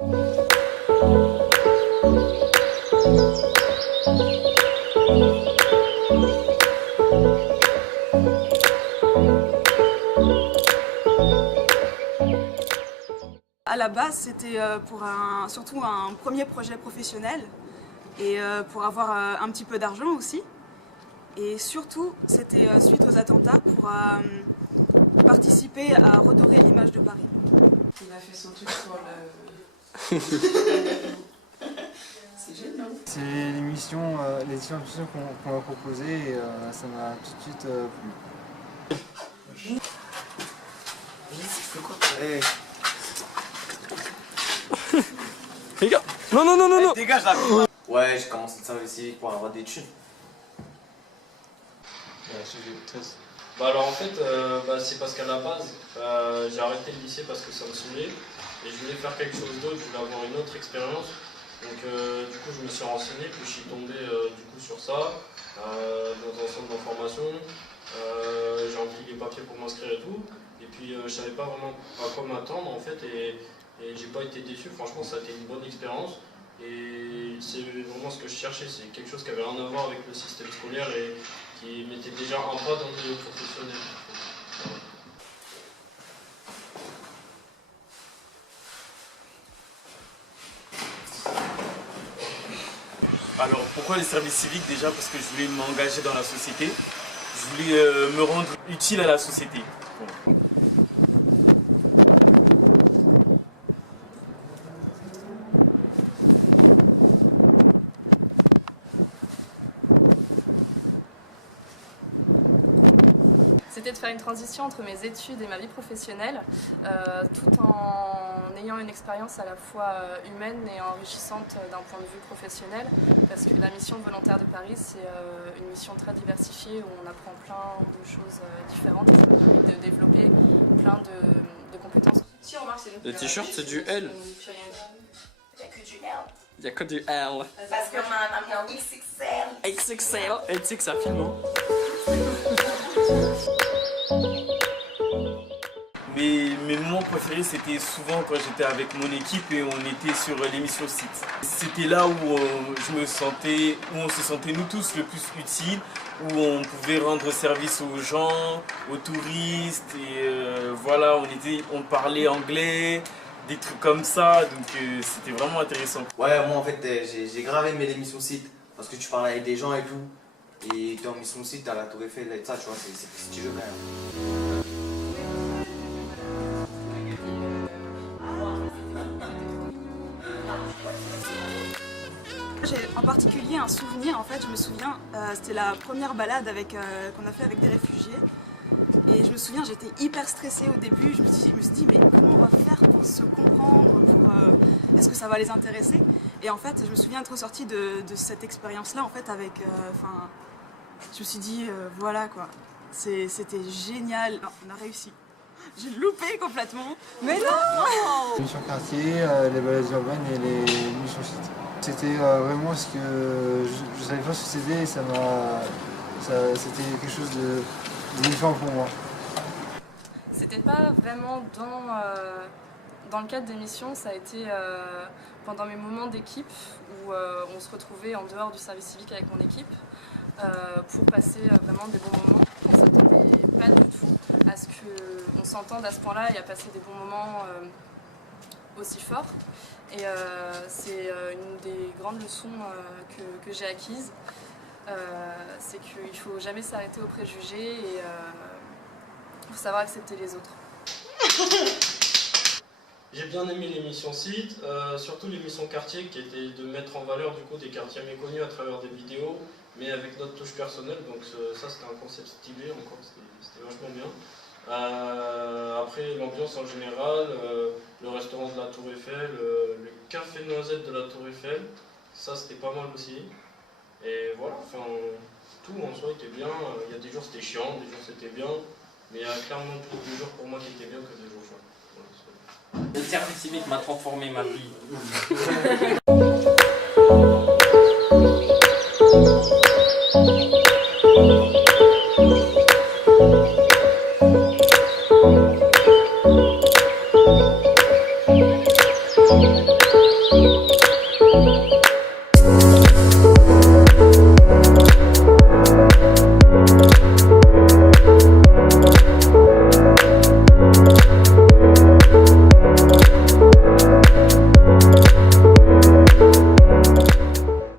À la base, c'était pour surtout un premier projet professionnel et pour avoir un petit peu d'argent aussi. Et surtout, c'était suite aux attentats pour participer à redorer l'image de Paris. Il a fait son truc pour le... C'est génial. C'est l'émission, les différentes émissions qu'on m'a proposées et ça m'a tout de suite plu. Hey. Les gars, non, non, non, non, non. Dégage là. Ouais, j'ai commencé le service civique pour avoir des thunes. Bah alors en fait, c'est parce qu'à la base, j'ai arrêté le lycée parce que ça me saoulait et je voulais faire quelque chose d'autre, je voulais avoir une autre expérience. Donc du coup je me suis renseigné, puis je suis tombé du coup sur ça, dans un centre d'information. J'ai rempli les papiers pour m'inscrire et tout. Et puis je savais pas vraiment à quoi m'attendre en fait et j'ai pas été déçu. Franchement ça a été une bonne expérience. Et c'est vraiment ce que je cherchais, c'est quelque chose qui avait rien à voir avec le système scolaire et qui mettait déjà un pas dans le milieu professionnel. Alors pourquoi le service civique? Déjà parce que je voulais m'engager dans la société. Je voulais me rendre utile à la société. Bon. C'était de faire une transition entre mes études et ma vie professionnelle, tout en ayant une expérience à la fois humaine et enrichissante d'un point de vue professionnel, parce que la mission de Volontaires de Paris, c'est une mission très diversifiée où on apprend plein de choses différentes et ça m'a permis de développer plein de compétences. Le t-shirt, c'est du L. Il n'y a que du L. Il y a que du L. Parce que maintenant, XXL. XXL. Et tu sais que ça filme, hein. Mes moments préférés, c'était souvent quand j'étais avec mon équipe et on était sur l'émission Site. C'était là où on se sentait nous tous le plus utiles, où on pouvait rendre service aux gens, aux touristes, et voilà, on parlait anglais, des trucs comme ça, donc c'était vraiment intéressant. Ouais, moi en fait, j'ai grave aimé l'émission Site, parce que tu parlais avec des gens et tout, et dans l'émission Site, t'as la Tour Eiffel et ça, tu vois, c'est prestigieux quand même. J'ai en particulier un souvenir, en fait, je me souviens, c'était la première balade qu'on a fait avec des réfugiés. Et je me souviens, j'étais hyper stressée au début, je me suis dit mais comment on va faire pour se comprendre, est-ce que ça va les intéresser? Et en fait, je me souviens être ressortie de cette expérience-là, en fait, avec, je me suis dit, voilà quoi, c'était génial, on a réussi. J'ai loupé complètement, mais non! Les missions quartier, les balades urbaines et les missions sites. C'était vraiment ce que je savais pas ce que c'était et c'était quelque chose de différent pour moi. C'était pas vraiment dans le cadre des missions, ça a été pendant mes moments d'équipe où on se retrouvait en dehors du service civique avec mon équipe pour passer vraiment des bons moments. On ne s'attendait pas du tout à ce qu'on s'entende à ce point-là et à passer des bons moments aussi forts. Et c'est une des grandes leçons que j'ai acquises. C'est qu'il ne faut jamais s'arrêter aux préjugés et il faut savoir accepter les autres. J'ai bien aimé l'émission Site, surtout l'émission Quartier qui était de mettre en valeur du coup des quartiers méconnus à travers des vidéos, mais avec notre touche personnelle, donc ça c'était un concept stylé encore, c'était vachement bien. Après l'ambiance en général, le restaurant de la Tour Eiffel, le café Noisette de la Tour Eiffel, ça c'était pas mal aussi. Et voilà, enfin tout en soi était bien, il y a des jours c'était chiant, des jours c'était bien, mais il y a clairement plus de jours pour moi qui étaient bien que des jours chiants. Voilà, Le service civique m'a transformé ma vie.